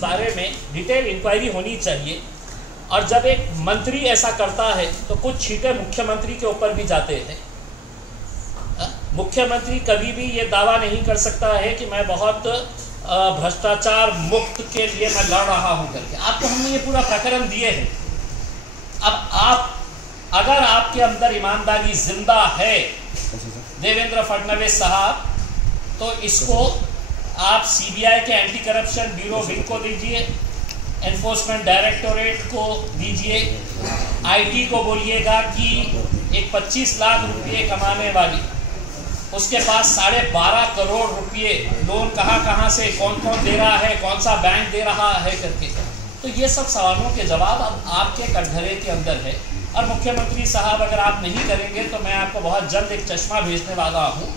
बारे में detail inquiry होनी चाहिए। और जब एक मंत्री ऐसा करता है तो कुछ छींटे मुख्यमंत्री के ऊपर भी जाते हैं। मुख्यमंत्री कभी भी ये दावा नहीं कर सकता है कि मैं बहुत भ्रष्टाचार मुक्त के लिए मैं लड़ रहा हूं करके। आपको हमने ये पूरा प्रकरण दिए हैं। अब आप अगर आपके अंदर ईमानदारी जिंदा है देवेंद्र फडणवीस साहब, तो इसको आप सीबीआई के एंटी करप्शन ब्यूरो विंग को दीजिए, एनफोर्समेंट डायरेक्टोरेट को दीजिए, आईटी को बोलिएगा कि एक 25 लाख रुपये कमाने वाली, उसके पास 12.5 करोड़ रुपये लोन कहाँ से कौन कौन दे रहा है, कौन सा बैंक दे रहा है करके। तो ये सब सवालों के जवाब अब आपके कटघरे के अंदर है। और मुख्यमंत्री साहब अगर आप नहीं करेंगे तो मैं आपको बहुत जल्द एक चश्मा भेजने वाला हूँ,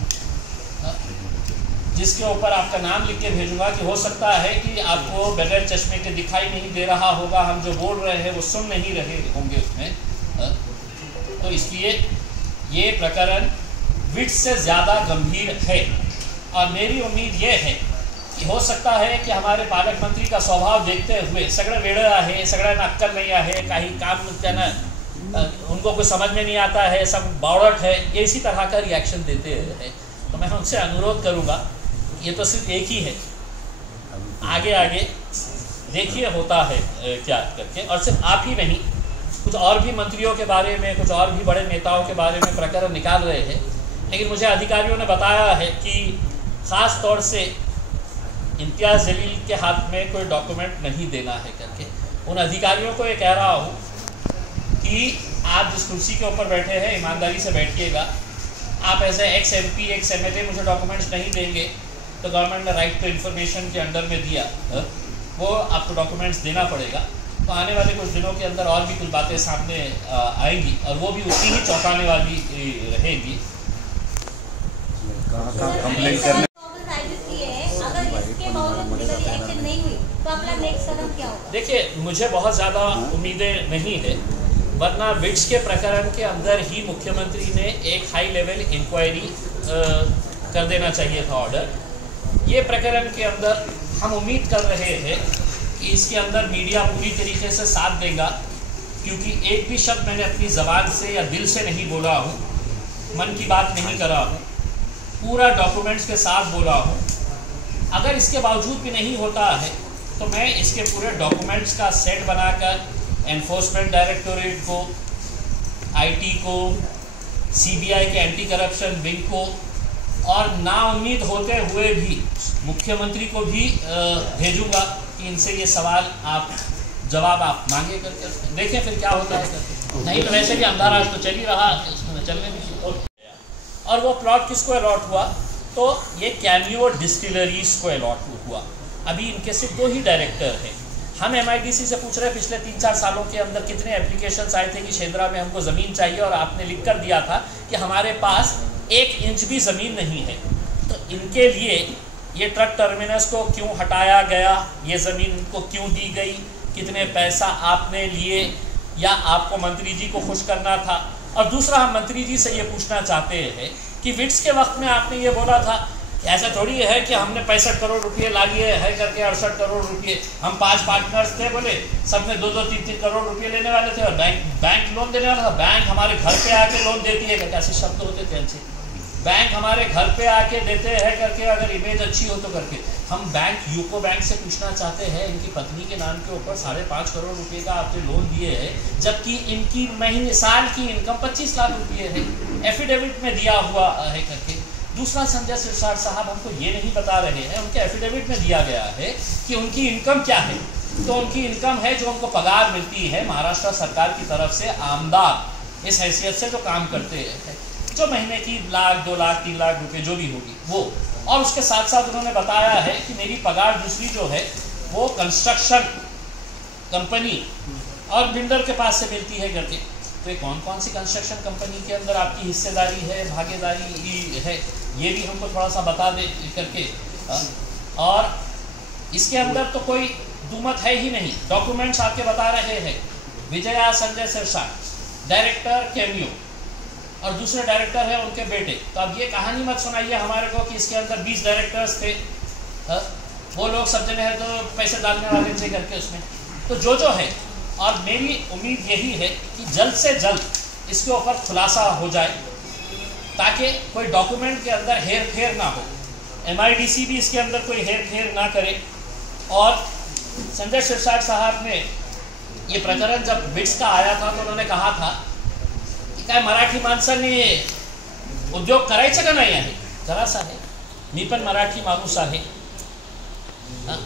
जिसके ऊपर आपका नाम लिख के भेजूंगा कि हो सकता है कि आपको बगैर चश्मे के दिखाई नहीं दे रहा होगा, हम जो बोल रहे हैं वो सुन नहीं रहे होंगे उसमें। तो इसलिए ये प्रकरण विट्स से ज़्यादा गंभीर है। और मेरी उम्मीद ये है कि हो सकता है कि हमारे पालक मंत्री का स्वभाव देखते हुए सगड़ा वेड़ा है, सगड़ा ना अक्कल नहीं है, काही काम ना उनको कुछ समझ में नहीं आता है, सब बावड़ट है, ये इसी तरह का रिएक्शन देते हैं। तो मैं उनसे अनुरोध करूँगा, ये तो सिर्फ एक ही है, आगे आगे देखिए होता है क्या करके। और सिर्फ आप ही नहीं, कुछ और भी मंत्रियों के बारे में, कुछ और भी बड़े नेताओं के बारे में प्रकरण निकाल रहे हैं। लेकिन मुझे अधिकारियों ने बताया है कि ख़ास तौर से इम्तियाज़ जलील के हाथ में कोई डॉक्यूमेंट नहीं देना है करके। उन अधिकारियों को ये कह रहा हूँ कि आप जिस कुर्सी के ऊपर बैठे हैं ईमानदारी से बैठिएगा। आप ऐसे एक्स MP एक्स MLA मुझे डॉक्यूमेंट्स नहीं देंगे तो गवर्नमेंट ने राइट टू इन्फॉर्मेशन के अंडर में दिया, वो आपको डॉक्यूमेंट्स देना पड़ेगा। तो आने वाले कुछ दिनों के अंदर और भी कुछ बातें सामने आएंगी और वो भी उतनी ही चौंकाने वाली रहेंगी। देखिए, मुझे बहुत ज़्यादा उम्मीदें नहीं है, वरना विट्स के प्रकरण के अंदर ही मुख्यमंत्री ने एक हाई लेवल इंक्वायरी कर देना चाहिए था ऑर्डर। ये प्रकरण के अंदर हम उम्मीद कर रहे हैं कि इसके अंदर मीडिया पूरी तरीके से साथ देगा, क्योंकि एक भी शब्द मैंने अपनी ज़बान से या दिल से नहीं बोला हूँ, मन की बात नहीं करा हूँ, पूरा डॉक्यूमेंट्स के साथ बोला हूँ। अगर इसके बावजूद भी नहीं होता है तो मैं इसके पूरे डॉक्यूमेंट्स का सेट बनाकर एनफोर्समेंट डायरेक्टोरेट को, आईटी को, सीबीआई के एंटी करप्शन विंग को और नाउम्मीद होते हुए भी मुख्यमंत्री को भी भेजूंगा कि इनसे ये सवाल आप जवाब आप मांगे करके देखें फिर क्या होता है करके। नहीं तो वैसे भी अंधाराज तो चल ही रहा, उसमें चलने भी। और वो प्लॉट किसको अलॉट हुआ? तो ये कैमियो डिस्टिलरीज को अलॉट हुआ। अभी इनके सिर्फ 2 ही डायरेक्टर हैं। हम MIDC से पूछ रहे हैं पिछले 3-4 सालों के अंदर कितने एप्लीकेशंस आए थे कि शेंद्रा में हमको ज़मीन चाहिए, और आपने लिख कर दिया था कि हमारे पास 1 इंच भी ज़मीन नहीं है। तो इनके लिए ये ट्रक टर्मिनस को क्यों हटाया गया, ये ज़मीन को क्यों दी गई, कितने पैसा आपने लिए, या आपको मंत्री जी को खुश करना था? और दूसरा, हम मंत्री जी से ये पूछना चाहते हैं कि विट्स के वक्त में आपने ये बोला था, ऐसा थोड़ी है कि हमने 65 करोड़ रुपये ला लिए है करके 68 करोड़ रुपये, हम 5 पार्टनर्स थे, बोले सब में 2-2, 3-3 करोड़ रुपये लेने वाले थे और बैंक लोन देने वाला था। बैंक हमारे घर पे आके लोन देती है करके, ऐसे शब्द होते थे हमसे, बैंक हमारे घर पे आके देते हैं करके, अगर इमेज अच्छी हो तो करके। हम बैंक यूको बैंक से पूछना चाहते हैं, इनकी पत्नी के नाम के ऊपर 5.5 करोड़ रुपये का आपने लोन दिए है, जबकि इनकी महीने साल की इनकम 25 लाख रुपये है, एफिडेविट में दिया हुआ है करके। दूसरा, संजय सिरसाट साहब हमको ये नहीं बता रहे हैं, उनके एफिडेविट में दिया गया है कि उनकी इनकम क्या है। तो उनकी इनकम है जो उनको पगार मिलती है महाराष्ट्र सरकार की तरफ से, आमदार इस हैसियत से जो काम करते हैं, जो महीने की 1 लाख 2 लाख 3 लाख रुपए जो भी होगी वो। और उसके साथ साथ उन्होंने बताया है कि मेरी पगार दूसरी जो है वो कंस्ट्रक्शन कंपनी और बिल्डर के पास से मिलती है करके। तो ये कौन कौन सी कंस्ट्रक्शन कंपनी के अंदर आपकी हिस्सेदारी है, भागीदारी है, ये भी हमको थोड़ा सा बता दे करके। और इसके अंदर तो कोई दुमत है ही नहीं, डॉक्यूमेंट्स आपके बता रहे हैं। विजया संजय सिरसाट डायरेक्टर कैमियो और दूसरे डायरेक्टर है उनके बेटे। तो अब ये कहानी मत सुनाइए हमारे को कि इसके अंदर 20 डायरेक्टर्स थे, वो लोग सब जने हैं तो पैसे डालने वाले थे करके उसमें। तो जो है, और मेरी उम्मीद यही है कि जल्द से जल्द इसके ऊपर खुलासा हो जाए ताकि कोई डॉक्यूमेंट के अंदर हेर फेर ना हो, MIDC भी इसके अंदर कोई हेर फेर ना करे। और संजय शिरसाट साहब ने ये प्रकरण जब बिट्स का आया था तो उन्होंने कहा था की काय मराठी माणसांनी उद्योग करायचं का नाही आहे, जरासा आहे, मी पण मराठी माणूस आहे,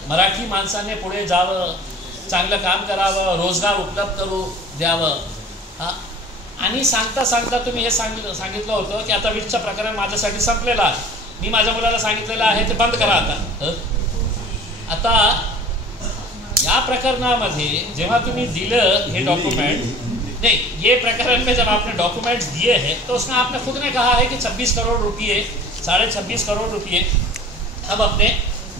मराठी माणसाने पुढे जावं, चांगलं काम करावं, रोजगार उपलब्ध करू द्यावं। आणि सांगता सांगता तुम्ही हे सांगितलं होतं की आता विट्सचं प्रकरण माझ्यासाठी संपलेलं आहे, मी माझ्या मुलाला सांगितलेलं आहे ते बंद करा आता या प्रकरणामध्ये जेव्हा तुम्ही दिलं हे डॉक्यूमेंट, नहीं ये प्रकरण में जब आपने डॉक्यूमेंट्स दिए हैं तो उसमें आपने खुद ने कहा है कि 26 करोड़ रुपये 26.5 करोड़ रुपये हम अपने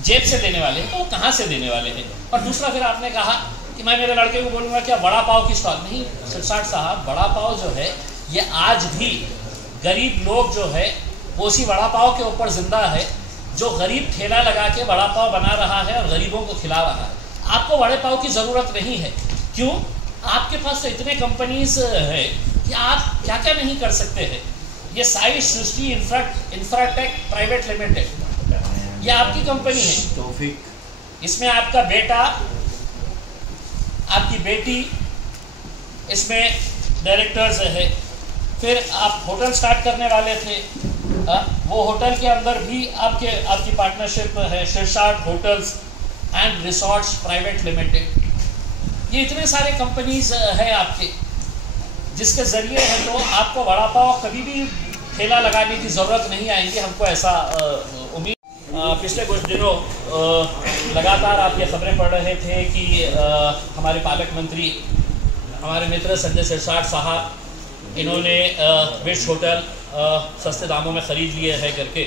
जेब से देने वाले हैं, तो कहाँ से देने वाले हैं। और दूसरा फिर आपने कहा कि मैं मेरे लड़के को बोलूँगा क्या वड़ा पाव की स्टॉल, नहीं शिरसाट साहब, वड़ा पाव जो है ये आज भी गरीब लोग जो है वो उसी वड़ा पाव के ऊपर जिंदा है, जो गरीब ठेला लगा के वड़ा पाव बना रहा है और गरीबों को खिला रहा है। आपको वड़े पाव की ज़रूरत नहीं है, क्यों? आपके पास तो इतने कंपनीज है कि आप क्या क्या नहीं कर सकते हैं। ये साई सृष्टि इंफ्राटेक प्राइवेट लिमिटेड, ये आपकी कंपनी है, इसमें आपका बेटा, आपकी बेटी इसमें डायरेक्टर्स है। फिर आप होटल स्टार्ट करने वाले थे, वो होटल के अंदर भी आपकी पार्टनरशिप है, Shirsat hotels end resorts private limited. ये इतने सारे कंपनीज है आपके, जिसके ज़रिए है तो आपको वड़ा पाव कभी भी ठेला लगाने की ज़रूरत नहीं आएगी, हमको ऐसा उम्मीद। पिछले कुछ दिनों लगातार आप ये खबरें पढ़ रहे थे कि हमारे पालक मंत्री, हमारे मित्र संजय शिरसाट साहब, इन्होंने विट्स होटल सस्ते दामों में ख़रीद लिए है करके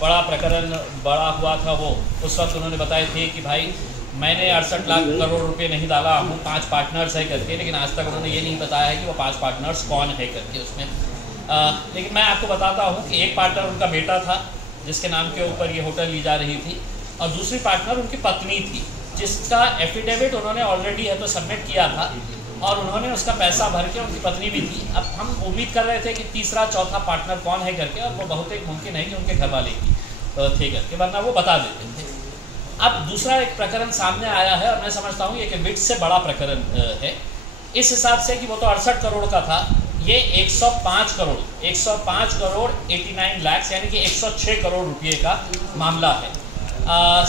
बड़ा प्रकरण बड़ा हुआ था। वो उस वक्त उन्होंने बताए थे कि भाई मैंने 68 लाख करोड़ रुपए नहीं डाला हूँ, 5 पार्टनर्स है करके, लेकिन आज तक उन्होंने ये नहीं बताया है कि वो 5 पार्टनर्स कौन है करके उसमें। लेकिन मैं आपको बताता हूँ कि एक पार्टनर उनका बेटा था जिसके नाम के ऊपर ये होटल ली जा रही थी, और दूसरी पार्टनर उनकी पत्नी थी जिसका एफिडेविट उन्होंने ऑलरेडी है तो सबमिट किया था, और उन्होंने उसका पैसा भर के, उनकी पत्नी भी थी। अब हम उम्मीद कर रहे थे कि तीसरा चौथा पार्टनर कौन है करके, और वो बहुत एक मुमकिन है कि उनके घर वाले की थे करके, वरना वो बता देते थे। अब दूसरा एक प्रकरण सामने आया है और मैं समझता हूँ ये कि विट्स से बड़ा प्रकरण है, इस हिसाब से कि वो तो 68 करोड़ का था, ये 105 करोड़ 89 लाख यानी कि 106 करोड़ रुपये का मामला है।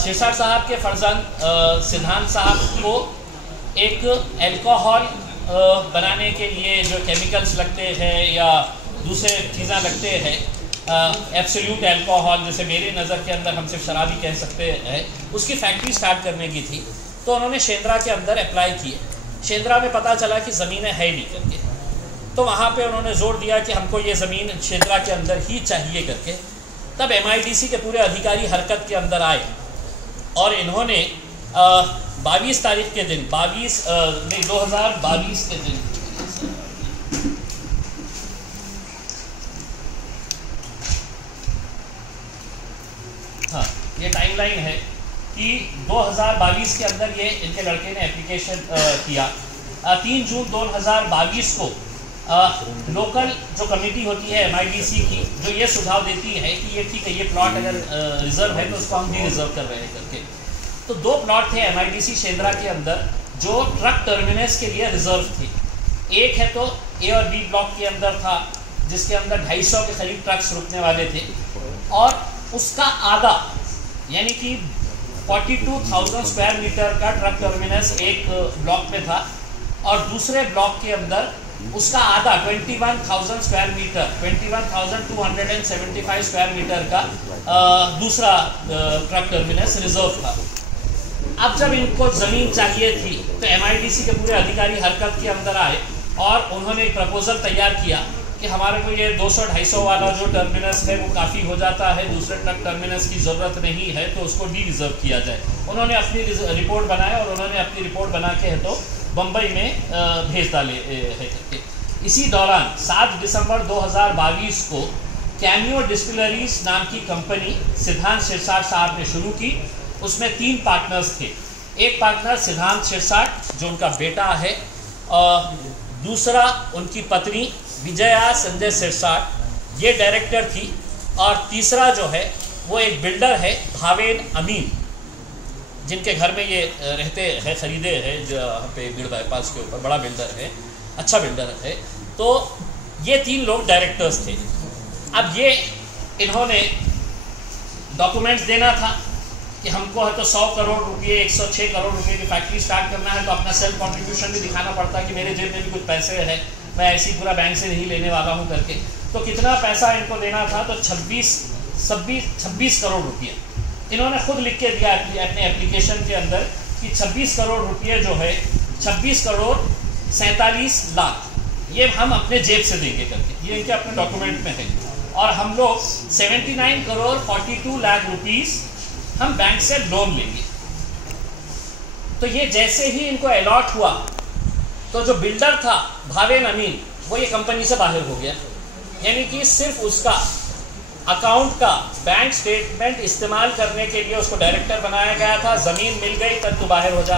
शिरसाट साहब के फर्जंद सिद्धांत साहब को एक अल्कोहल बनाने के लिए जो केमिकल्स लगते हैं या दूसरे चीज़ें लगते हैं, एब्सोल्यूट अल्कोहल, जैसे मेरी नज़र के अंदर हम सिर्फ शराब ही कह सकते हैं, उसकी फैक्ट्री स्टार्ट करने की थी। तो उन्होंने शेंद्रा के अंदर अप्लाई किए, शेंद्रा में पता चला कि ज़मीनें है नहीं करके, तो वहाँ पे उन्होंने जोर दिया कि हमको ये ज़मीन शेंद्रा के अंदर ही चाहिए करके। तब MIDC के पूरे अधिकारी हरकत के अंदर आए और इन्होंने 22 तारीख के दिन 2022 के दिन हाँ ये टाइमलाइन है कि 2022 के अंदर ये इनके लड़के ने एप्लीकेशन किया। 3 जून 2022 को लोकल जो कमेटी होती है MIDC की, जो ये सुझाव देती है कि ये ठीक है, ये प्लॉट अगर रिजर्व है तो उसको हम भी रिजर्व कर रहे हैं करके। तो 2 प्लॉट थे MIDC शेंद्रा के अंदर जो ट्रक टर्मिनस के लिए रिजर्व थे। एक है तो A और B ब्लॉक के अंदर था जिसके अंदर 250 के करीब ट्रक्स रुकने वाले थे, और उसका आधा यानी कि 42,000 स्क्वायर मीटर का ट्रक टर्मिनस एक ब्लॉक में था, और दूसरे ब्लॉक के अंदर उसका आधा 21,000 स्क्वायर मीटर 21,275 स्क्वायर मीटर का दूसरा ट्रक टर्मिनस रिजर्व था। अब जब इनको ज़मीन चाहिए थी तो MIDC के पूरे अधिकारी हरकत के अंदर आए और उन्होंने एक प्रपोजल तैयार किया कि हमारे को ये 200-250 वाला जो टर्मिनस है वो काफ़ी हो जाता है, दूसरे ट्रक टर्मिनस की ज़रूरत नहीं है, तो उसको डी रिजर्व किया जाए। उन्होंने अपनी रिपोर्ट बनाया और उन्होंने अपनी रिपोर्ट बना के है तो बम्बई में भेज डाले है। इसी दौरान 7 दिसंबर 2022 को कैमियो डिस्टिलरीज नाम की कंपनी सिद्धांत शिरसाट साहब ने शुरू की, उसमें 3 पार्टनर्स थे। एक पार्टनर सिद्धांत शिरसाट जो उनका बेटा है, और दूसरा उनकी पत्नी विजया संजय शिरसाट, ये डायरेक्टर थी, और तीसरा जो है वो एक बिल्डर है भावेन अमीन, जिनके घर में ये रहते हैं, खरीदे हैं जो यहाँ पे भीड़ बाईपास के ऊपर, बड़ा बिल्डर है, अच्छा बिल्डर है। तो ये 3 लोग डायरेक्टर्स थे। अब ये इन्होंने डॉक्यूमेंट्स देना था कि हमको है तो 100 करोड़ रुपये 106 करोड़ रुपये की फैक्ट्री स्टार्ट करना है, तो अपना सेल्फ कॉन्ट्रीब्यूशन भी दिखाना पड़ता है कि मेरे जेब में भी कुछ पैसे हैं, मैं ऐसी पूरा बैंक से नहीं लेने वाला हूँ करके। तो कितना पैसा इनको देना था, तो 26 करोड़ रुपये इन्होंने खुद लिख के दिया अपने एप्लीकेशन के अंदर कि 26 करोड़ रुपये जो है 26 करोड़ 47 लाख ये हम अपने जेब से देंगे करके, ये इनके अपने डॉक्यूमेंट में है। और हम लोग 79 करोड़ 42 लाख रुपीस हम बैंक से लोन लेंगे। तो ये जैसे ही इनको अलॉट हुआ तो जो बिल्डर था भावेन अमीन वो ये कंपनी से बाहर हो गया, यानी कि सिर्फ उसका अकाउंट का बैंक स्टेटमेंट इस्तेमाल करने के लिए उसको डायरेक्टर बनाया गया था। ज़मीन मिल गई तब तो बाहर हो जा,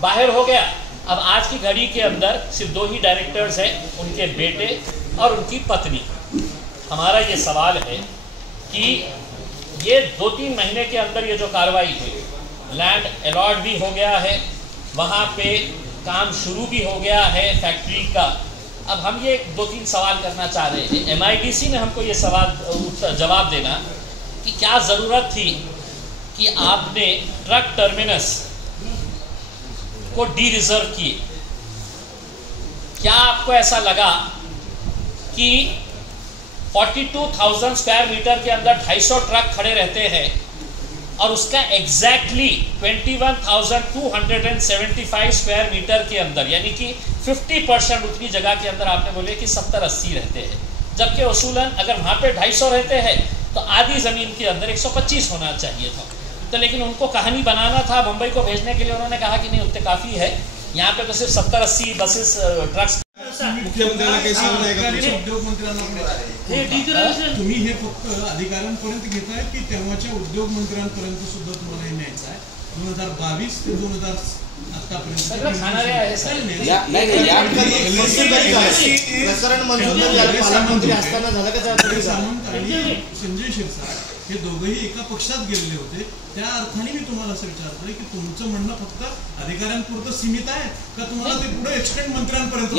बाहर हो गया। अब आज की घड़ी के अंदर सिर्फ 2 ही डायरेक्टर्स हैं, उनके बेटे और उनकी पत्नी। हमारा ये सवाल है कि ये 2-3 महीने के अंदर ये जो कार्रवाई हुई, लैंड अलॉट भी हो गया है, वहाँ पे काम शुरू भी हो गया है फैक्ट्री का। अब हम ये 2-3 सवाल करना चाह रहे हैं, MIDC ने हमको ये सवाल जवाब देना कि क्या ज़रूरत थी कि आपने ट्रक टर्मिनस को डी रिजर्व किए। क्या आपको ऐसा लगा कि 42,000 स्क्वायर मीटर के अंदर 250 ट्रक खड़े रहते हैं और उसका एग्जैक्टली 21,275 स्क्वायर मीटर के अंदर, यानी कि 50% उतनी जगह के अंदर आपने बोले कि 70-80 रहते हैं, जबकि उसूलन अगर वहाँ पे 250 रहते हैं तो आधी ज़मीन के अंदर 125 होना चाहिए था। तो लेकिन उनको कहानी बनाना था, मुंबई को भेजने के लिए उन्होंने कहा कि नहीं उतने काफ़ी है, यहाँ पे तो सिर्फ 70-80 बसेस ट्रक्स। मुख्यमंत्र्यांना काही सांगू नये का उद्योग मंत्र्यांना तुम्ही हे फक्त अधिकाऱ्यांपर्यंत घेताय की तेव्हाच्या उद्योग मंत्र्यांपर्यंत सुद्धा तुम्हाला हे न्यायचं आहे? 2022 ते 2000 आतापर्यंत पालकमंत्री असताना झालं का? सामंत आणि संजय शिरसाट हे दोघंही एका पक्षात गेलेले होते, त्या अर्थाने मी तुम्हाला असं विचारतोय की तुमचं म्हणणं फक्त अधिकाऱ्यांपुरतं सीमित आहे का तुम्हाला ते पुढे एक्सटेंड मंत्र्यांपर्यंत?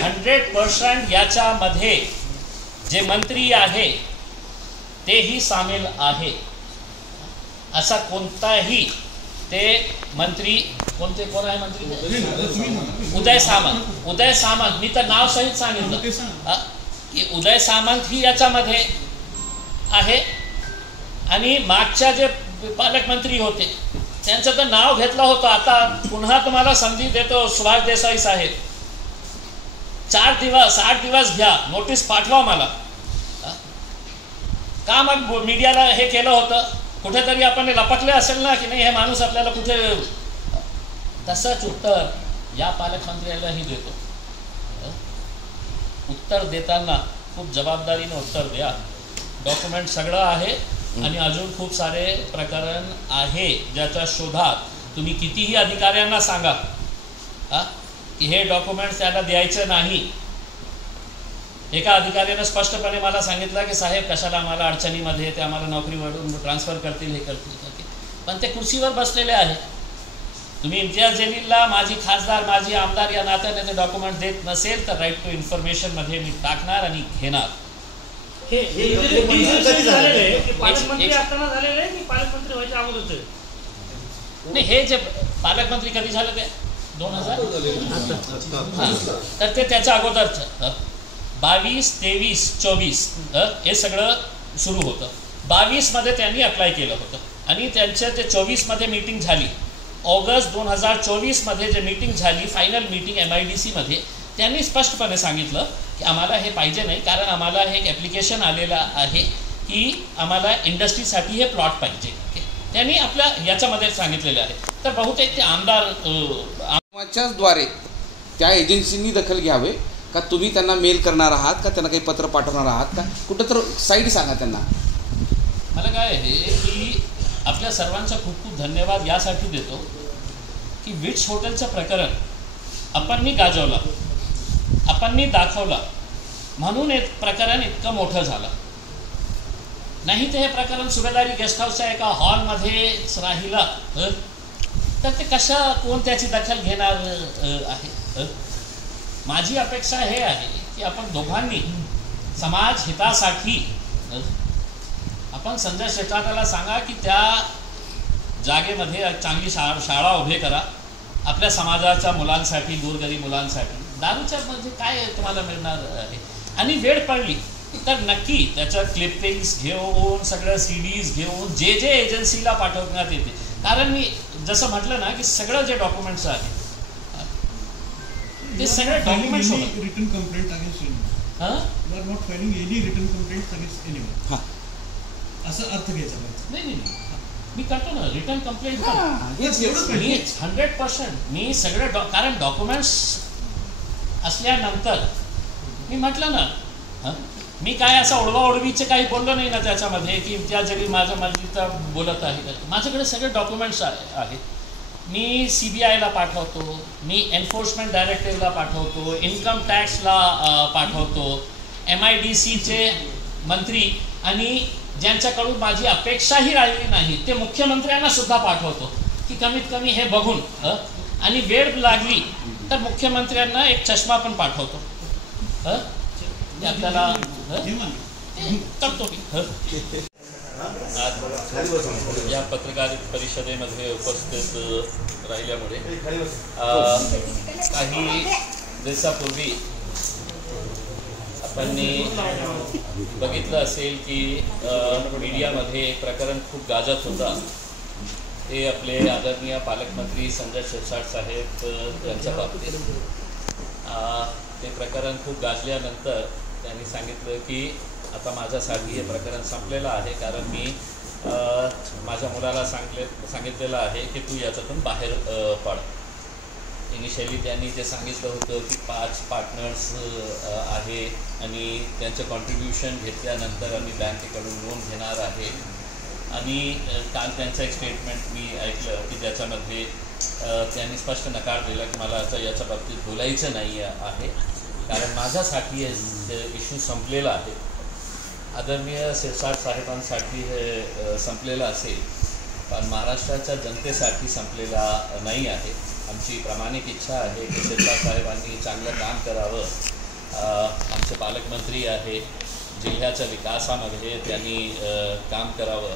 100% याच्यामध्ये जे मंत्री आहे तेही सामील आहे। असा कोणताही ते मंत्री कोण आहे मंत्री? उदय सामंत मी तर नाव सहित सांगितलं की उदय सामंत ही याच्यामध्ये आहे। आणि मागच्या जे पालकमंत्री होते त्यांचं तर नाव घेतलं होतं, आता पुन्हा तुम्हाला संधी देतो सुभाष देसाई साहेब, 4 दिवस 8 दिवस घ्या, नोटीस पाठवा मला। का मग मीडियाला हे केलं होतं? कुठेतरी आपण लपकले असेल ना की नाही हे माणूस आपल्याला कुठे, तसंच उत्तर या पालकमंत्र्यालाही देतो। उत्तर देताना खूप जबाबदारीने उत्तर द्या, डॉक्युमेंट सगळं आहे आणि अजून खूप सारे प्रकरण आहे ज्याच्या शोधात तुम्ही कितीही अधिकाऱ्यांना सांगा की हे डॉक्युमेंट्स त्याला द्यायचं नाही। एका अधिकाऱ्याने स्पष्टपणे मला सांगितलं की साहेब कशाला आम्हाला अडचणीमध्ये ते आम्हाला नोकरीवरून ट्रान्सफर करतील, हे करतील, पण ते कुर्सीवर बसलेले आहे। तुम्ही इम्तियाज जलीलला माजी खासदार माजी आमदार या नात्याने ते डॉक्युमेंट देत नसेल तर राईट टू इन्फॉर्मेशनमध्ये मी टाकणार आणि घेणार। नाही हे जे पालकमंत्री कधी झालं ते 2000 तर ते त्याच्या अगोदरचं 22, 23, 24 हे सगळं सुरू होतं। 22 मध्ये त्यांनी अप्लाय केलं होतं आणि त्यांच्या ते 24 मध्ये मीटिंग झाली। ऑगस्ट 2024 मध्ये जे मीटिंग झाली फायनल मीटिंग MIDC मध्ये, त्यांनी स्पष्टपणे सांगितलं की आम्हाला हे पाहिजे नाही, कारण आम्हाला हे ॲप्लिकेशन आलेलं आहे की आम्हाला इंडस्ट्रीसाठी हे प्लॉट पाहिजे। त्यांनी आपल्या याच्यामध्ये सांगितलेलं आहे। तर बहुतेक ते आमदारच्याच द्वारे त्या एजन्सींनी दखल घ्यावे का तुम्ही त्यांना मेल करणार आहात का त्यांना काही पत्र पाठवणार आहात का? कुठं तर साईड सांगा त्यांना। मला काय आहे की आपल्या सर्वांचा खूप खूप धन्यवाद यासाठी देतो की विट्स हॉटेलचं प्रकरण आपणनी गाजवलं, आपणनी दाखवलं, म्हणून हे प्रकरण इतकं मोठं झालं. नाही तर हे प्रकरण सुभेदारी गेस्ट हाऊसच्या एका हॉलमध्येच राहिलं तर ते कोण त्याची दखल घेणार आहे. माझी अपेक्षा हे आहे की आपण दोघांनी समाज हितासाठी आपण संजय शिरसाटाला सांगा की त्या जागेमध्ये चांगली शाळा उभे करा आपल्या समाजाच्या मुलांसाठी, गोरगरीब मुलांसाठी. दारूच्या म्हणजे काय तुम्हाला मिळणार आहे. आणि वेळ पडली तर नक्की त्याच्या क्लिपिंग्स घेऊन, सगळ्या CDs घेऊन जे एजन्सीला पाठवण्यात येते. कारण मी जसं म्हटलं ना की सगळं जे डॉक्युमेंट्स आहेत ते सगळे documents written complaint against you are not filing any written complaint against anyone, असं अर्थ घ्यायचा. नाही मी करतो ना रिटर्न कंप्लेंट. मी 100% मी सगळं कारण डॉक्युमेंट्स असल्यानंतर मी म्हटलं ना मी काय असं ओढवाओढवीचे काही बोललो नाही ना त्याच्यामध्ये की त्या जरी माझ्या मर्जीचा बोलत आहे. माझ्याकडे सगळे डॉक्युमेंट्स आहेत. मी CBIला पाठवतो, मी एन्फोर्समेंट डायरेक्टरेटला पाठवतो, इन्कम टॅक्सला पाठवतो, MIDCचे मंत्री आणि ज्यांच्याकडून माझी अपेक्षाही राहिली नाही ते मुख्यमंत्र्यांना सुद्धा पाठवतो की कमीत कमी हे बघून आणि वेळ लागली तर मुख्यमंत्र्यांना एक चष्मा पण पाठवतो. आपल्याला करतो की या पत्रकार परिषदेमध्ये उपस्थित राहिल्यामुळे काही दिवसापूर्वी आपण बघितलं असेल की मीडियामध्ये एक प्रकरण खूप गाजत होता. ते आपले आदरणीय पालकमंत्री संजय शिरसाट साहेब यांच्या बाबतीत. ते प्रकरण खूप गाजल्यानंतर त्यांनी सांगितलं की आता माझ्यासाठी हे प्रकरण संपलेलं आहे कारण मी माझ्या मुलाला सांगितलेलं आहे की तू याच्यातून बाहेर पड. इनिशियली त्यांनी जे सांगितलं होतं की 5 पार्टनर्स आहे आणि त्यांचं कॉन्ट्रीब्युशन घेतल्यानंतर आम्ही बँकेकडून लोन घेणार आहे. आणि काल त्यांचं एक स्टेटमेंट मी ऐकलं की ज्याच्यामध्ये त्यांनी स्पष्ट नकार दिला की मला आता याच्या बाबतीत बोलायचं नाही आहे कारण माझ्यासाठी हे इश्यू संपलेला आहे. आदरणीय शिरसाट साहेबांसाठी हे संपलेलं असेल पण महाराष्ट्राच्या जनतेसाठी संपलेला नाही आहे. आमची प्रामाणिक इच्छा आहे की शिरसाट साहेबांनी चांगलं काम करावं. आमचे पालकमंत्री आहे, जिल्ह्याच्या विकासामध्ये त्यांनी काम करावं.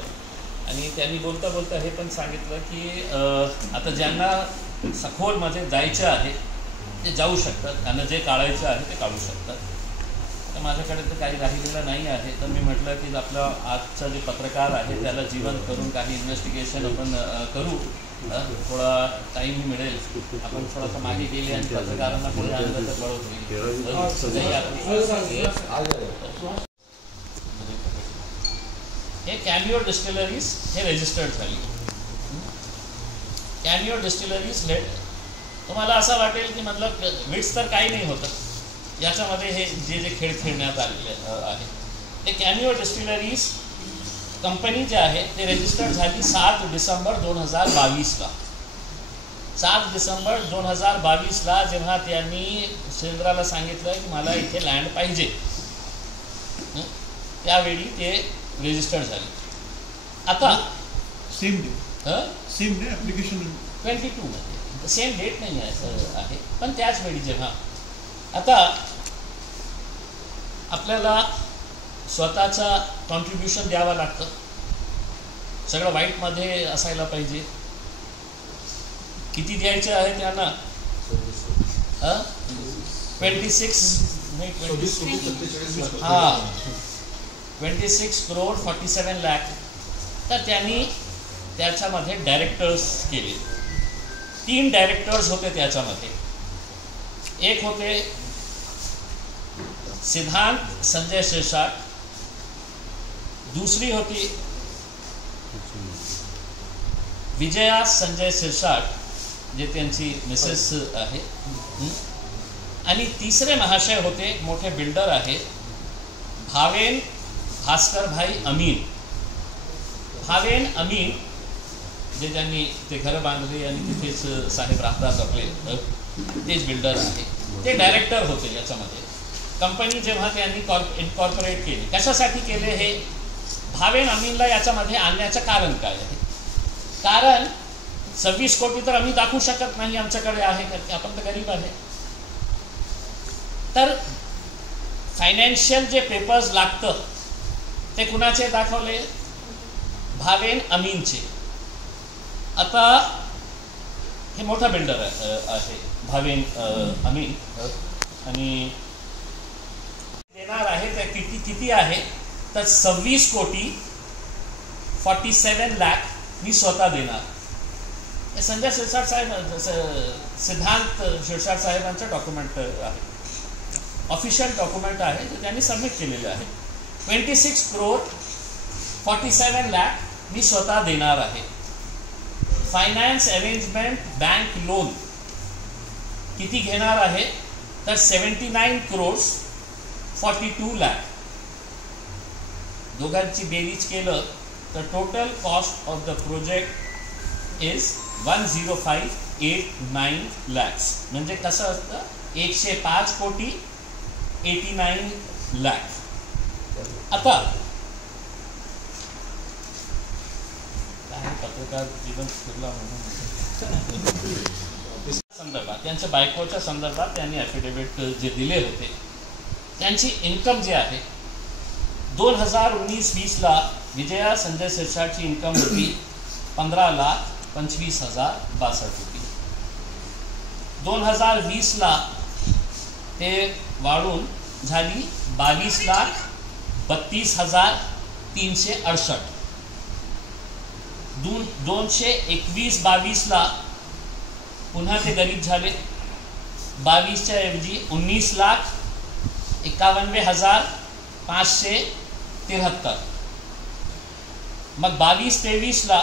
आणि त्यांनी बोलता बोलता हे पण सांगितलं की आता ज्यांना सखोलमध्ये जायचं आहे ते जाऊ शकतात, त्यांना जे काढायचं आहे ते काढू शकतात. तर माझ्याकडे तर काही राहिलेलं नाही आहे. तर मी म्हटलं की आपलं आजचं जे पत्रकार आहे त्याला जिवंत करून काही इन्व्हेस्टिगेशन आपण करू. थोडा टाईमही मिळेल. आपण थोडासा मागे गेले आणि पत्रकारांना पुढे आणलं तर बरोबर होईल. हे कॅमिओ डिस्टिलरीज हे रजिस्टर्ड झाली. कॅमिओ डिस्टिलरीज तुम्हाला असं वाटेल की मतलब विट्स तर काही नाही होतं याच्यामध्ये. हे जे खेळ खेळण्यात आलेले आहे ते कॅमिओ डिस्टिलरीज कंपनी जे आहे ते रजिस्टर्ड झाली 7 डिसेंबर 2022ला. 7 डिसेंबर 2022ला जेव्हा त्यांनी सुरेंद्राला सांगितलं की मला इथे लँड पाहिजे त्यावेळी ते रजिस्टर्ड झाली. आता सेम डे ॲप्लिकेशन 22 मध्ये सेम डेट नाही आहे पण त्याच वेळी जेव्हा आता आपल्याला स्वतःचा कॉन्ट्रीब्युशन द्यावं लागतं. सगळं वाईटमध्ये असायला पाहिजे. किती द्यायचे आहे त्यांना 26 करोड 47 लाख. तर त्यांनी त्याच्यामध्ये डायरेक्टर्स केले. 3 डायरेक्टर्स होते त्याच्यामध्ये. एक होते सिद्धांत संजय शिरसाट, दुसरी होती विजया संजय शिरसाट जे त्यांची मिसेस आहे, आणि तिसरे महाशय होते मोठे बिल्डर आहेत भावेन भास्कर भाई अमीन. भावेन अमीन जे ज्यांनी ते घरं बांधली आणि तिथेच साहेब राहतात आपले तेच बिल्डर आहे, ते डायरेक्टर होते याच्यामध्ये. कंपनी जेव्हा त्यांनी इन्कॉर्पोरेट केली, कशासाठी केले हे? भावेन अमीनला याच्यामध्ये आणण्याचं कारण काय आहे? कारण 26 कोटी तर आम्ही दाखवू शकत नाही आमच्याकडे आहे, कारण आपण तर गरीब आहे. तर फायनान्शियल जे पेपर्स लागतं ते कुणाचे दाखवले? भावेन अमीनचे. आता हे मोठा बिल्डर आहे भावेन अमीन, आणि देणार आहे ते किती आहे तर 26 कोटी 47 लाख मी स्वतः देणार. हे संजय शिरसाट साहेब, सिद्धांत शिरसाट साहेबांचं डॉक्युमेंट आहे, ऑफिशियल डॉक्युमेंट आहे, जे त्यांनी सबमिट केलेले आहे. 26 करोड 47 लाख मी स्वतः देणार आहे. फायनान्स अरेंजमेंट बँक लोन किती घेणार आहे तर 79 करोड 42 लाख. दोघांची बेरीज केलं तर total cost of the project is 10589 lakhs. म्हणजे कसं असतं 105 कोटी 89 लाख. आता काय पत्रकार जीवन फिरला म्हणून संदर्भात, त्यांच्या बायकोच्या संदर्भात त्यांनी ॲफिडेव्हिट जे दिले होते, त्यांची इन्कम जे आहे 2019-20ला विजया संजय शिरसाटची इन्कम होती 15,25,062 रुपये. 2020ला ते वाढून झाली 22,32,368. 2021-22ला पुन्हा ते गरीब झाले. 22च्या ऐवजी 19,51,573. मग 22-23ला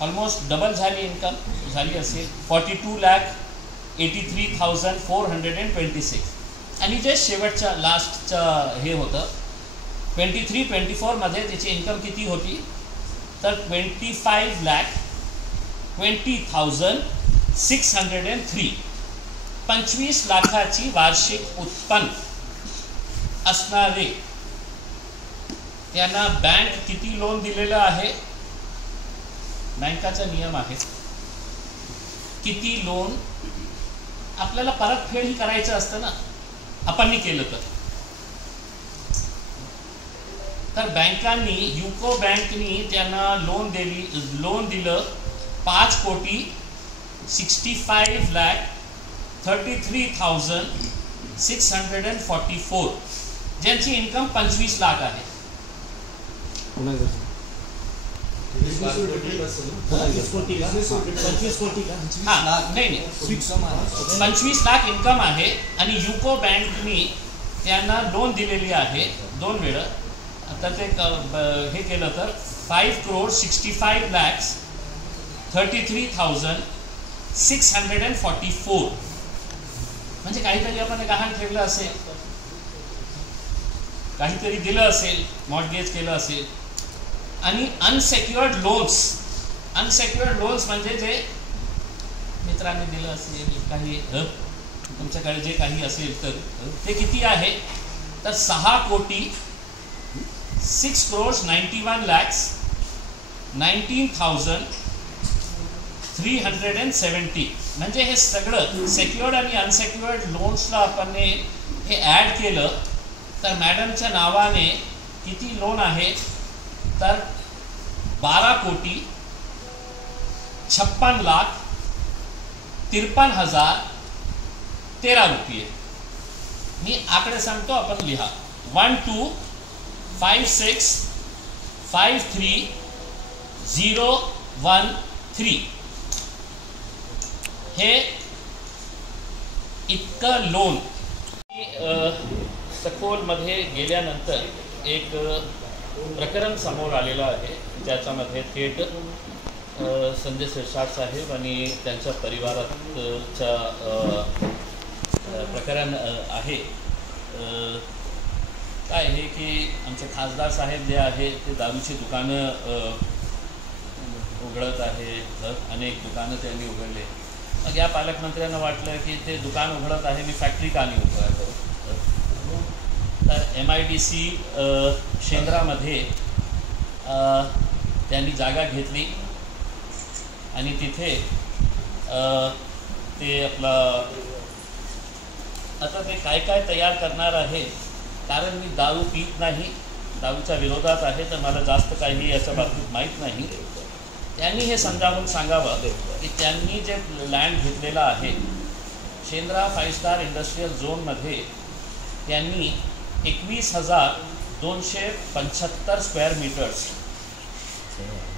ऑलमोस्ट डबल झाली इन्कम, झाली असेल 42,83,426. आणि जे शेवटच्या लास्टचं हे होतं 23-24मध्ये त्याची इन्कम किती होती तर 25,20,603. 25 लाखाची वार्षिक उत्पन्न असणारे त्यांना बँक किती लोन दिलेलं आहे? बँकाचा नियम आहे किती लोन आपल्याला परतफेडही करायचं असतं ना, आपण केलं तर बँकांनी, युको बँकनी त्यांना लोन दिलं 5,63,33,644, ज्यांची इन्कम 25 लाख आहे. नाही 25 लाख इन्कम आहे आणि युको बँकनी त्यांना लोन दिलेली आहे 2 वेळा. आता ते हे केलं तर 5,65,33,644. म्हणजे काहीतरी आपण गहाण ठेवलं असेल, काहीतरी दिलं असेल, मॉर्टगेज केलं असेल. आणि अनसेक्युअर्ड लोन्स म्हणजे जे मित्रांनी दिलं असेल, काही तुमच्याकडे जे काही असेल तर ते किती आहे तर 6,91,19,370. म्हणजे हे सगळं सेक्युअर्ड आणि अनसेक्युअर्ड लोन्सला आपण हे ॲड केलं तर मॅडमच्या नावाने किती लोन आहे तर 12,56,53,013 रुपये. मी आकडे सांगतो, आपण लिहा. 125653,013 हे इतकं लोन. सखोलमध्ये गेल्यानंतर एक प्रकरण समोर आलेलं आहे, ज्याच्यामध्ये थेट संजय शिरसाट साहेब आणि त्यांच्या परिवाराच्या प्रकरण आहे. काय आहे की आमचे खासदार साहेब जे आहे ते दारूची दुकानं उघडत आहे, अनेक दुकानं त्यांनी उघडले. मग या पालकमंत्र्यांना वाटलं की ते दुकान उघडत आहे, मी फॅक्टरी का नाही उभं करू. तर MIDC शेंद्रामध्ये त्यांनी जागा घेतली आणि तिथे ते आपलं आता ते काय काय तयार करणार आहे. कारण मी दारू पीत नाही, दारूच्या विरोधात आहे, तर मला जास्त काही याच्या बाबतीत माहीत नाही. त्यांनी हे समजावून सांगावं की त्यांनी जे लँड घेतलेला आहे शेंद्रा 5 स्टार इंडस्ट्रियल झोनमध्ये, त्यांनी 21,275 स्क्वेअर मीटर्स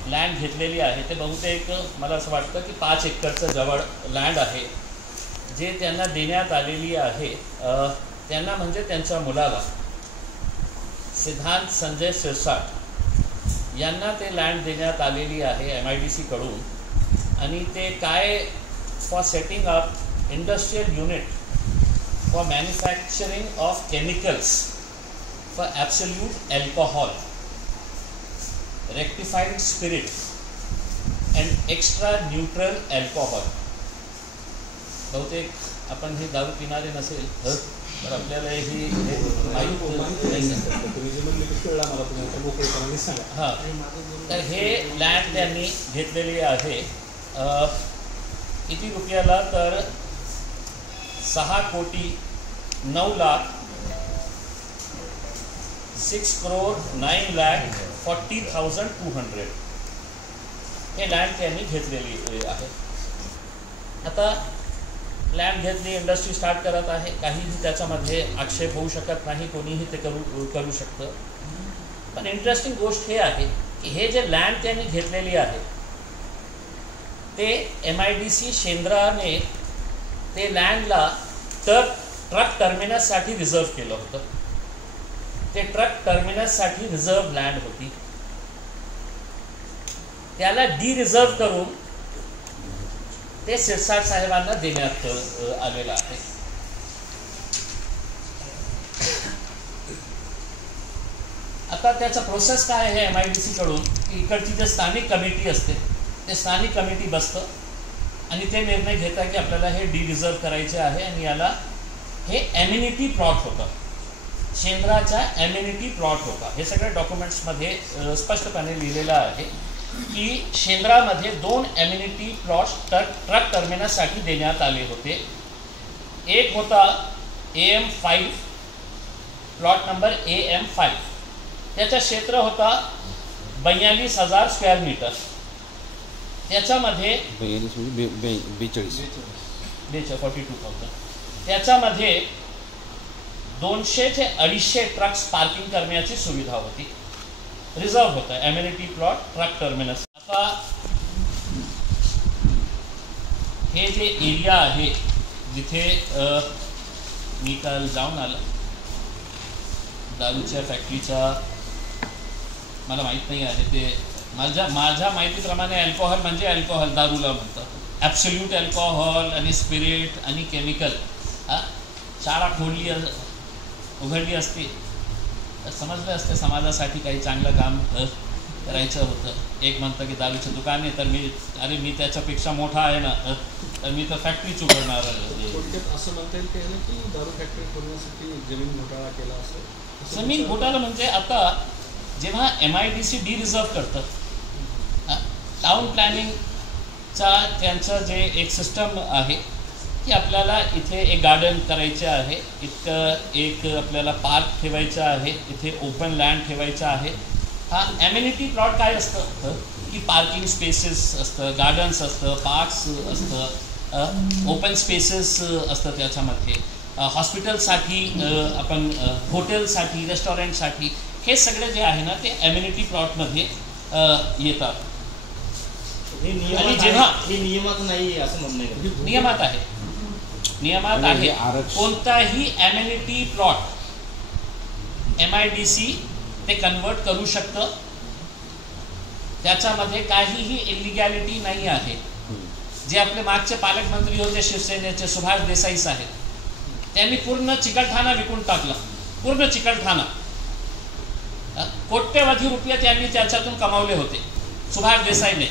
लँड घेतलेली आहे. ते बहुतेक मला असं वाटतं की 5 एकरचं जवळ लँड आहे, जे त्यांना देण्यात आलेली आहे. त्यांना म्हणजे त्यांच्या मुलाला सिद्धांत संजय शिरसाट यांना ते लँड देण्यात आलेली आहे MIDC कडून. आणि ते काय for setting up industrial unit for manufacturing of chemicals for absolute alcohol, rectified spirit and extra neutral alcohol. बहुतेक आपण हे दारू पिणारे नसेल तर आपल्याला ही माहीत नाही. हां, तर हे लँड त्यांनी घेतलेली आहे. किती रुपयाला, तर 6,09,40,200 हे लँड त्यांनी घेतलेली आहे. आता लँड घेतली, इंडस्ट्री स्टार्ट करत आहे, काहीही त्याच्यामध्ये आक्षेप होऊ शकत नाही, कोणीही ते करू शकतं. पण इंटरेस्टिंग गोष्ट हे आहे की हे जे लँड त्यांनी घेतलेली आहे ते MIDC शेंद्राने ते लँडला ट्रक टर्मिनससाठी रिझर्व केलं होतं. ते ट्रक टर्मिनससाठी रिझर्व लँड होती, त्याला रिझर्व करून ते शिरसाट साहेबांना देण्यात आलेलं आहे. आता त्याचा प्रोसेस काय आहे MIDC कडून, इकडची जे स्थानिक कमिटी असते ते स्थानिक कमिटी बसतं आणि ते निर्णय घेतात की आपल्याला हे रिझर्व करायचे आहे. आणि याला हे एम्युनिटी प्लॉट होतं, शेंद्राचा एम्युनिटी प्लॉट होता. हे सगळ्या डॉक्युमेंट्समध्ये स्पष्टपणे लिहिलेलं आहे की शेंद्रामध्ये 2 एम्युनिटी प्लॉट्स ट्रक टर्मिनससाठी देण्यात आले होते. एक होता AM5, प्लॉट नंबर AM5, त्याचं क्षेत्र होता 42,000 स्क्वेअर मीटर. त्याच्यामध्ये 42,000, त्याच्यामध्ये 200 ते 250 ट्रक्स पार्किंग करण्याची सुविधा होती. रिझर्व होतं एम्युनिटी प्लॉट ट्रक टर्मिनस. आता हे जे एरिया आहे जिथे मी काल जाऊन आलो, दारूच्या फॅक्टरीचा मला माहीत नाही आहे. ते माझ्या माहितीप्रमाणे अल्कोहॉल म्हणजे अल्कोहॉल दारूला म्हणतात, ॲब्सोल्यूट अल्कोहॉल आणि स्पिरिट आणि केमिकल. शाळा उघडली असती तर समजलं असतं समाजासाठी काही चांगलं काम करायचं होतं. एक म्हणतं की दारूचं दुकान आहे, तर मी त्याच्यापेक्षा मोठा आहे ना, तर मी तर फॅक्टरीच उघडणार. असं म्हणता येईल की दारू फॅक्टरी खोलण्यासाठी जमीन घोटाळा केला असेल. जमीन घोटाळा म्हणजे आता जेव्हा MIDC रिझर्व करतं, टाउन प्लॅनिंगचा त्यांचं जे एक सिस्टम आहे की आपल्याला इथे एक गार्डन करायचे आहे, इतकं एक आपल्याला पार्क ठेवायचं आहे, इथे ओपन लँड ठेवायचं आहे. हा एम्युनिटी प्लॉट काय असतं की पार्किंग स्पेसेस असतं, गार्डन्स असतं, पार्क्स असतं, ओपन स्पेसेस असतं. त्याच्यामध्ये हॉस्पिटलसाठी, आपण हॉटेलसाठी, रेस्टॉरंटसाठी, हे सगळे जे आहे ना ते एम्युनिटी प्लॉटमध्ये येतात. आणि जेव्हा हे नियमात नाही असं म्हणणं आहे, नियमात आहे, नियमात आहे. कोणताही एम्युनिटी प्लॉट MIDC ते कन्वर्ट करू शकतं, त्याच्यामध्ये काहीही इलिगॅलिटी नाही आहे. जे आपले मागचे पालकमंत्री होते शिवसेनेचे सुभाष देसाई साहेब, त्यांनी पूर्ण चिकलठाणा विकून टाकला, पूर्ण चिकलठाणा. कोट्यवधी रुपये त्यांनी त्याच्यातून कमावले होते सुभाष देसाईने.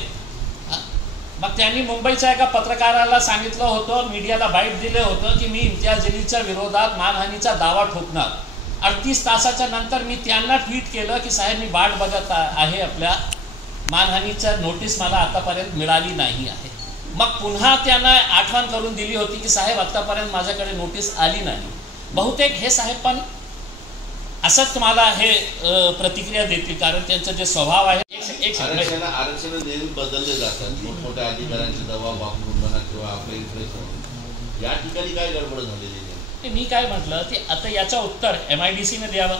मग त्यांनी मुंबईच्या एका पत्रकाराला सांगितलं होतं, मीडियाला बाईट दिलं होतं की मी इम्तियाज जलीलच्या विरोधात मानहानीचा दावा ठोकणार. 38 तासाच्या नंतर मी त्यांना ट्विट केलं की साहेब मी वाट बघत आहे, आपल्या मानहानीच्या नोटीस मला आतापर्यंत मिळाली नाही आहे. मग पुन्हा त्यांना आठवण करून दिली होती की साहेब आतापर्यंत माझ्याकडे नोटीस आली नाही. बहुतेक हे साहेब पण असंच तुम्हाला हे प्रतिक्रिया देतील, कारण त्यांचा जे स्वभाव आहे. आरक्षण नेहमी बदलले जातात मोठमोठ्या अधिकाऱ्यांचे दबाव वापरून म्हणा किंवा आपले इन्फ्लुएन्स. या ठिकाणी काय गडबड झालेली आहे? मी काय म्हटलं ते आता याचं उत्तर MIDCने द्यावं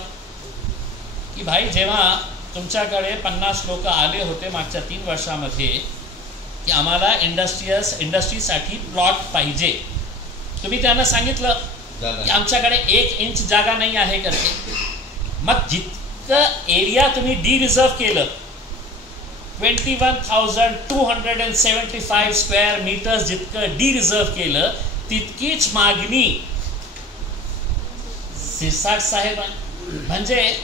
की भाई जेव्हा तुमच्याकडे 50 लोक आले होते मागच्या 3 वर्षामध्ये की आम्हाला इंडस्ट्रीसाठी प्लॉट पाहिजे, तुम्ही त्यांना सांगितलं की आमच्याकडे 1 इंच जागा नाही आहे करते. मग जितकं एरिया तुम्ही रिझर्व केलं 21,275 स्क्वेअर मीटर्स जितकं रिझर्व केलं तितकीच मागणी सिरसाट साहेब, म्हणजे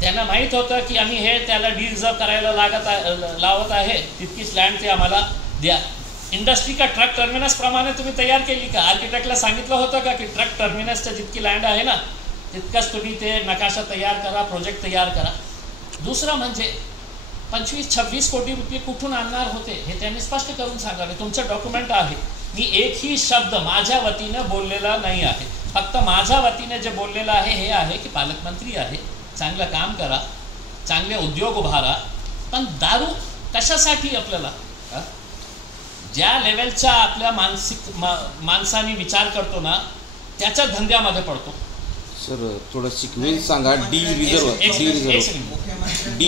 त्यांना माहीत होतं की आम्ही हे त्याला रिझर्व करायला लावत आहे, तितकीच लँड ते आम्हाला द्या. इंडस्ट्री का ट्रक टर्मिनस प्रमाणे तुम्ही तयार केली का? आर्किटेक्टला सांगितलं होतं का की ट्रक टर्मिनसच्या जितकी लँड आहे ना तितकंच तुम्ही ते नकाशा तयार करा, प्रोजेक्ट तयार करा. दुसरं म्हणजे 25-26 कोटी रुपये कुठून आणणार होते हे त्यांनी स्पष्ट करून सांगावे. तुमचं डॉक्युमेंट आहे. मी एकही शब्द माझ्या वतीनं बोललेला नाही आहे. फक्त माझ्या वतीने जे बोललेलं आहे हे आहे की पालकमंत्री आहे, चांगलं काम करा, चांगले उद्योग उभारा, पण दारू कशासाठी आपल्याला? ज्या लेवलचा आपल्या माणसाने विचार करतो ना त्याच्या धंद्यामध्ये पडतो. सर थोडं सिक्वेन्स सांगा. डी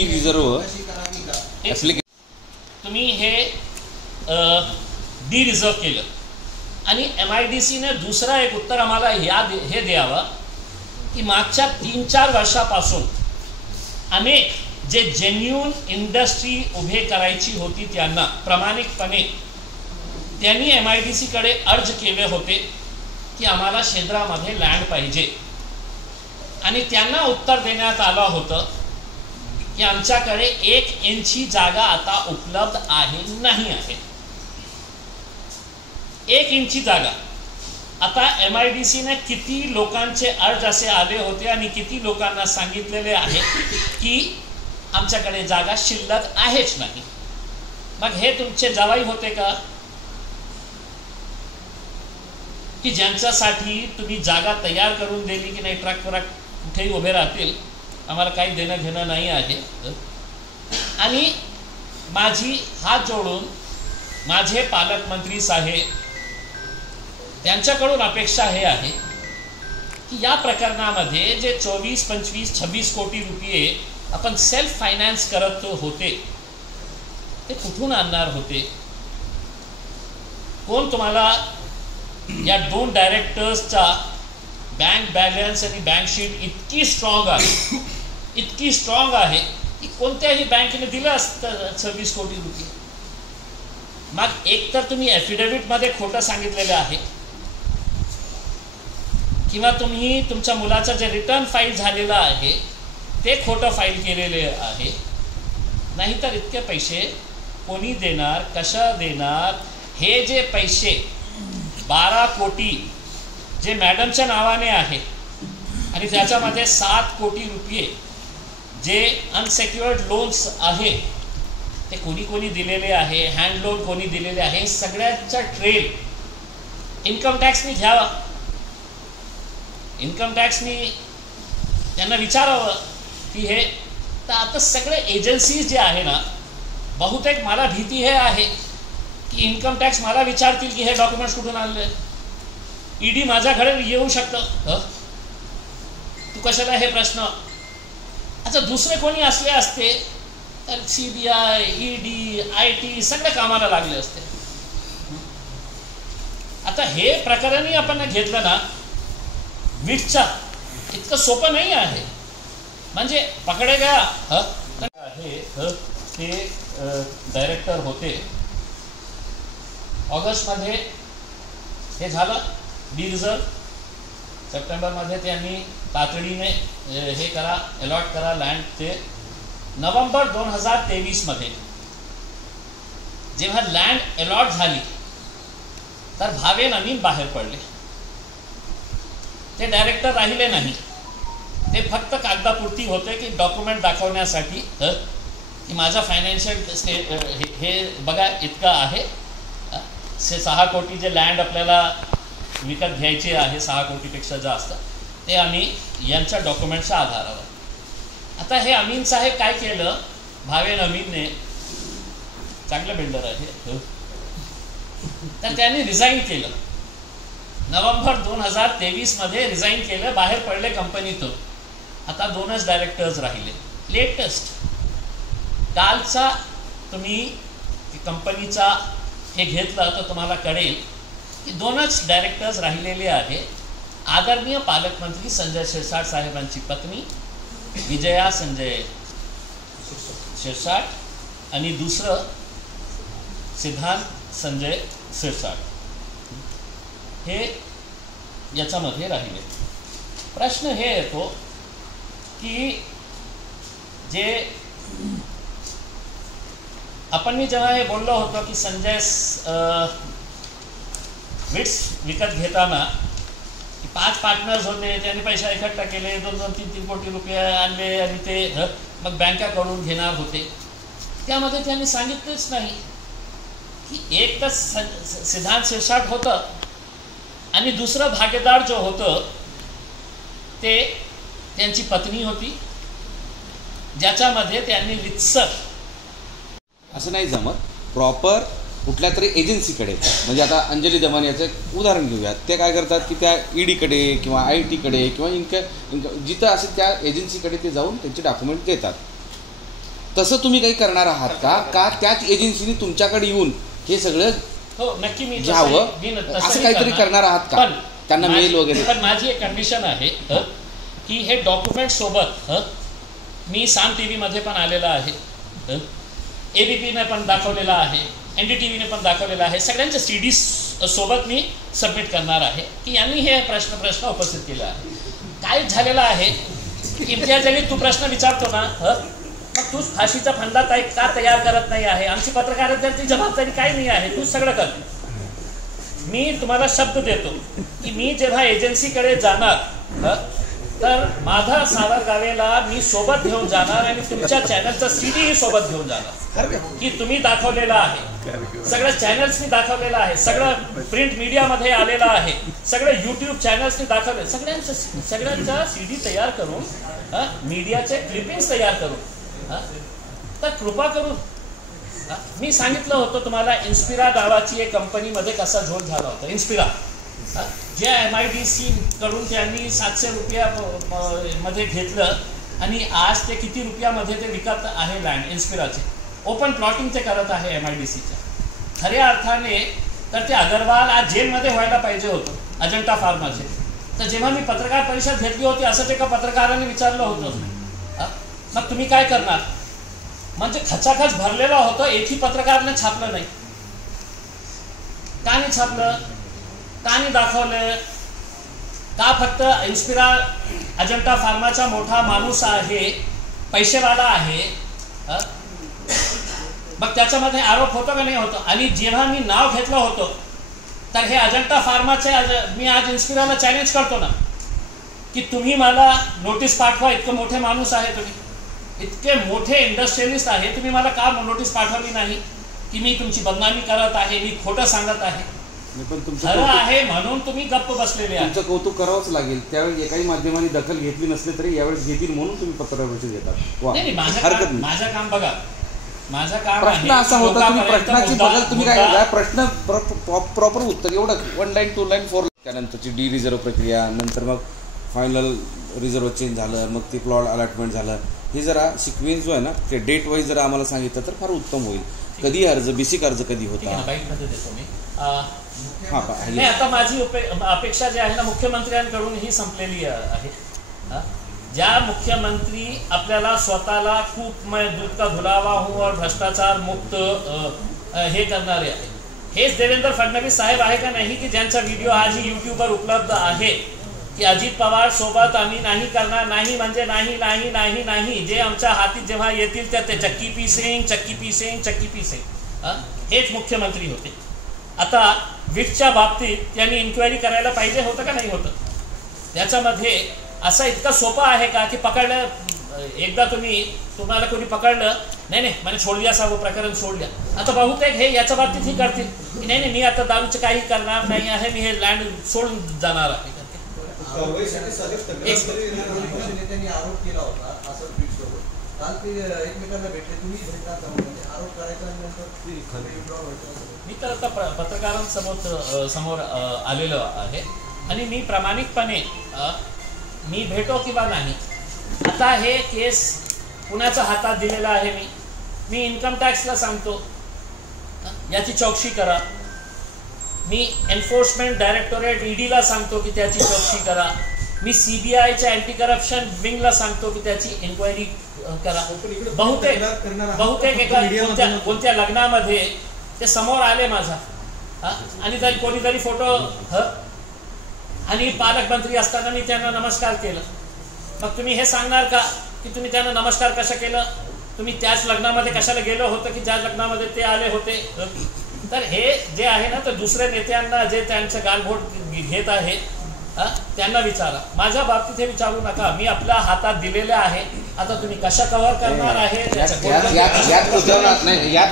रिझर्व तुम्ही हे रिझर्व केलं आणि MIDCने दुसरं एक उत्तर आम्हाला हे द्यावं की मागच्या 3-4 वर्षापासून अनेक जे जेन्युन इंडस्ट्री उभे करायची होती त्यांना प्रामाणिकपणे त्यांनी MIDCकडे अर्ज केले होते की आम्हाला शेंद्रामध्ये लँड पाहिजे आणि त्यांना उत्तर देण्यात आलं होतं की आमच्याकडे 1 इंची जागा आता उपलब्ध नाही आहे. 1 इंची जागा. आता MIDCने किती लोकांचे अर्ज असे आले होते आणि किती लोकांना सांगितलेले आहे की आमच्याकडे जागा शिल्लक आहेच नाही. मग हे तुमचे जवाई होते का की ज्यांच्यासाठी तुम्ही जागा तयार करून दिली की नाही ट्रक कुठेही उभे राहतील, आम्हाला काही देणं घेणं नाही आहे. आणि माझी हात जोडून माझे पालकमंत्री साहेब त्यांच्याकडून अपेक्षा हे आहे की या प्रकरणामध्ये जे 24, 25, 26 कोटी रुपये आपण सेल्फ फायनान्स करत होते ते कुठून आणणार होते? कोण तुम्हाला या 2 डायरेक्टर्सचा बँक बॅलन्स आणि बँक शीट इतकी स्ट्रॉंग आहे की कोणत्याही बँकेने दिलं असतं 26 कोटी रुपये. मग एक तर तुम्ही ॲफिडेव्हिटमध्ये खोटं सांगितलेलं आहे किंवा तुम्ही तुमच्या मुलाचं जे रिटर्न फाईल झालेलं आहे ते खोटं फाईल केलेले आहे. नाहीतर इतके पैसे कोणी देणार, कशा देणार? हे जे पैसे 12 कोटी जे मॅडमच्या नावाने आहे आणि त्याच्यामध्ये 7 कोटी रुपये जे अनसेक्युअर्ड लोन्स आहे ते कोणी दिलेले आहे, हँड लोन कोणी दिलेले आहे, सगळ्याचा ट्रेल इन्कम टॅक्सनी घ्यावा. इन्कम टॅक्सनी त्यांना विचारावं की हे. तर आता सगळे एजन्सीज जे आहे ना, बहुतेक मला भीती हे आहे की इन्कम टॅक्स मला विचारतील की हे डॉक्युमेंट्स कुठून आणले. ED माझ्याकडे येऊ शकतं, तू कशाला हे प्रश्न. अच्छा दुसरे कोणी असले असते तर CBI, ED, IT सगळे कामाला लागले असते. आता हे प्रकरणही आपण घेतलं ना विटचा, इतकं सोपं नाही आहे. म्हणजे पकडे गया हे ते डायरेक्टर होते. ऑगस्टमध्ये हे झालं रिझर्व. सप्टेंबरमध्ये त्यांनी तातडीने हे करा, अलॉट करा लँड. ते नोव्हेंबर 2023 मध्ये जेव्हा लँड अलॉट झाली तर भावेन अमीन बाहेर पडले. ते डायरेक्टर राहिले नाही, ते फक्त कागदापुरती होते की डॉक्युमेंट दाखवण्यासाठी की माझा फायनान्शियल हे बघा इतकं आहे. 6 कोटी जे लँड आपल्याला विकत घ्यायचे आहे 6 कोटीपेक्षा जास्त, ते आम्ही यांच्या डॉक्युमेंटच्या आधारावर. आता हे अमीन साहेब काय केलं, भावेन अमीनने, चांगलं बिल्डर आहे, तर त्यांनी रिझाईन केलं. नोव्हेंबर 2023 मध्ये रिझाईन केलं, बाहेर पडले कंपनीतून. आता 2च डायरेक्टर्स राहिले. लेटेस्ट कालचा तुम्ही कंपनीचा हे घेतलं तर तुम्हाला कळेल की 2च डायरेक्टर्स राहिलेले आहे. आदरणीय पालकमंत्री संजय शिरसाट साहेबांची पत्नी विजया संजय शिरसाट आणि दुसरं सिद्धांत संजय शिरसाट, हे याच्यामध्ये राहिले. प्रश्न हे येतो की जे आपण मी जेव्हा हे बोललो होतो की संजय विट्स विकत घेताना 5 पार्टनर्स होते, त्यांनी पैसा इकट्ठा केले, 2-3 कोटी रुपये आणले आणि ते मग बँकाकडून घेणार होते. त्यामध्ये त्यांनी सांगितलंच नाही की एक तर सिद्धांत शिरसाट होतं आणि दुसरं भागीदार जो होतं ते त्यांची पत्नी होती, ज्याच्यामध्ये त्यांनी रितसर असं नाही जमत. प्रॉपर कुठल्या तरी एजन्सीकडे, म्हणजे आता अंजली दमन याचं एक उदाहरण घेऊयात. ते काय करतात की त्या ईडीकडे किंवा IT कडे किंवा जिथं असेल त्या एजन्सीकडे ते जाऊन त्यांचे डॉक्युमेंट देतात. तसं तुम्ही काही करणार आहात का त्याच एजन्सीने तुमच्याकडे येऊन हे सगळं हो नक्की मी घ्यावं असं काहीतरी करणार आहात का? त्यांना मेल वगैरे. पण माझी एक कंडिशन आहे की हे डॉक्युमेंट सोबत मी साम TV मध्ये पण आलेला आहे, ABPने पण दाखवलेला आहे, NDTVने पण दाखवलेला आहे, सगळ्यांच्या CD सोबत मी सबमिट करणार आहे की यांनी हे प्रश्न उपस्थित केला आहे. काय झालेलं आहे इम्तियाज अली, तू प्रश्न विचारतो ना, मग तूच फाशीचा फंदा का तयार करत नाही आहे? आमची पत्रकारितेची जबाबदारी काय नाही आहे? तूच सगळं कर. मी तुम्हाला शब्द देतो की मी जेव्हा एजन्सीकडे जाणार तर माझा सावरगावेला मी सोबत घेऊन जाणार आणि तुमच्या चॅनलचा CD सोबत घेऊन जाणार की तुम्ही दाखवलेला आहे, सगळं चॅनल्सनी दाखवलेलं आहे, सगळं प्रिंट मीडियामध्ये आलेलं आहे, सगळं YouTube चॅनल्सनी दाखवले, सगळ्यांचा CD तयार करून मीडियाचे क्लिपिंग्स तयार करून तर कृपा करून. मी सांगितलं होतं तुम्हाला इन्स्पिरा नावाची एक कंपनीमध्ये कसा झोल झाला होता. इन्स्पिरा जे MIDC कडून त्यांनी 700 रुपयामध्ये घेतलं आणि आज ते किती रुपयामध्ये ते विकत आहे लँड. इन्स्पिराचे ओपन प्लॉटिंग ते करत आहे MIDCच्या. खऱ्या अर्थाने तर ते अगरवाल आज जेलमध्ये व्हायला पाहिजे होतं अजंता फार्माचे. तर जेव्हा मी पत्रकार परिषद घेतली होती असं एका पत्रकाराने विचारलं होतं, मग तुम्ही काय करणार? म्हणजे खचाखच भरलेलं होतं, एकही पत्रकारने छापलं नाही. का नाही छापलं? का नाही दाखवलं? का फक्त इन्स्पिरा अजंता फार्माचा मोठा माणूस आहे, पैसेवाला आहे, मग त्याच्यामध्ये आरोप होतो का नाही होतो? आणि जेव्हा मी नाव घेतलं होतं तर हे अजंता फार्माचे मी आज इन्स्पिराला चॅलेंज करतो ना की तुम्ही मला नोटीस पाठवा, इतकं मोठे माणूस आहे तुम्ही, इतके मोठे इंडस्ट्रियलिस्ट आहे, तुम्ही मला का नोटीस पाठवली नाही की मी तुमची बदनामी करत आहे, मी खोटं सांगत आहे? खरं आहे म्हणून तुम्ही गप्प बसलेले आहे. तुमचं कौतुक करावंच लागेल. त्यावेळी एकाही माध्यमांनी दखल घेतली नसली तरी यावेळेस घेतील म्हणून तुम्ही पत्रकार परिषद घेतात. माझं काम बघा, माझं काम प्रश्न असा होता, तुम्ही प्रश्नाची बदल तुम्ही काय करताय, प्रश्न प्रॉपर उत्तर एवढं 1 लाईन 2 लाईन 4 लाईन. त्यानंतरची रिझर्व प्रक्रिया, नंतर मग फायनल रिझर्व चेंज झालं, मग ते प्लॉट अलॉटमेंट झालं. हे जरा सिक्वेन्स जो आहे ना ते डेट वाईज जर आम्हाला सांगितलं तर फार उत्तम होईल. कधी अर्ज, बेसिक अर्ज कधी होता? आता माझी अपेक्षा जी आहे ना मुख्यमंत्र्यांकडून ही संपलेली आहे. ज्या मुख्यमंत्री आपल्याला स्वतःला खूप मैं दूध का धुलावा हूँ और भ्रष्टाचार मुक्त हे करणारे आहे, हेच देवेंद्र फडणवीस साहेब आहे का नाही की ज्यांचा व्हिडिओ आजही YouTubeवर उपलब्ध आहे की अजित पवार सोबत आम्ही नाही करणार, नाही म्हणजे नाही नाही नाही नाही, जे आमच्या हाती जेव्हा येतील त्या चक्की पीसिंग. हेच मुख्यमंत्री होते. आता विट्सच्या बाबतीत त्यांनी इन्क्वायरी करायला पाहिजे होतं का नाही होतं? त्याच्यामध्ये असं इतकं सोपं आहे का की पकडलं, एकदा तुम्हाला कोणी पकडलं, नाही मैंने छोड़ दिया साहेब, प्रकरण सोड द्या. आता बहुतेक हे याच्या बाबतीत ही करतील की नाही मी आता दारूचं काही करणार नाही आहे, मी हे लँड सोडून जाणार आहे. नेत्यांनी आरोप केला होता असं ट्विट करून. काल ते एकमेकांना भेटले, तुम्ही भेटणार आरोप करायचा मी तर आता पत्रकारांसमोर आलेलो आहे आणि मी प्रामाणिकपणे मी भेटो किंवा नाही, आता हे केस कुणाच्या हातात दिलेला आहे. मी इन्कम टॅक्सला सांगतो याची चौकशी करा. मी एन्फोर्समेंट डायरेक्टोरेट ईडीला सांगतो की त्याची चौकशी करा. मी CBIच्या अँटी करप्शन विंगला सांगतो की त्याची इन्क्वायरी करा. बहुतेक एका कोणत्या लग्नामध्ये ते समोर आले माझा, आणि तरी कोणीतरी फोटो आणि पालकमंत्री असताना मी त्यांना नमस्कार केलं. मग तुम्ही हे सांगणार का की तुम्ही त्यांना नमस्कार कसं केलं? तुम्ही त्याच लग्नामध्ये कशाला गेलो होतं की ज्या लग्नामध्ये ते आले होते? तर हे जे आहे ना, तर दुसऱ्या नेत्यांना जे त्यांचं गालबोट घेत आहे त्यांना विचारा. माझ्या बाबतीत हे विचारू नका. मी आपल्या हातात दिलेले आहे. आता तुम्ही कशा कव्हर करणार आहे यात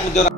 मुद्द्यावर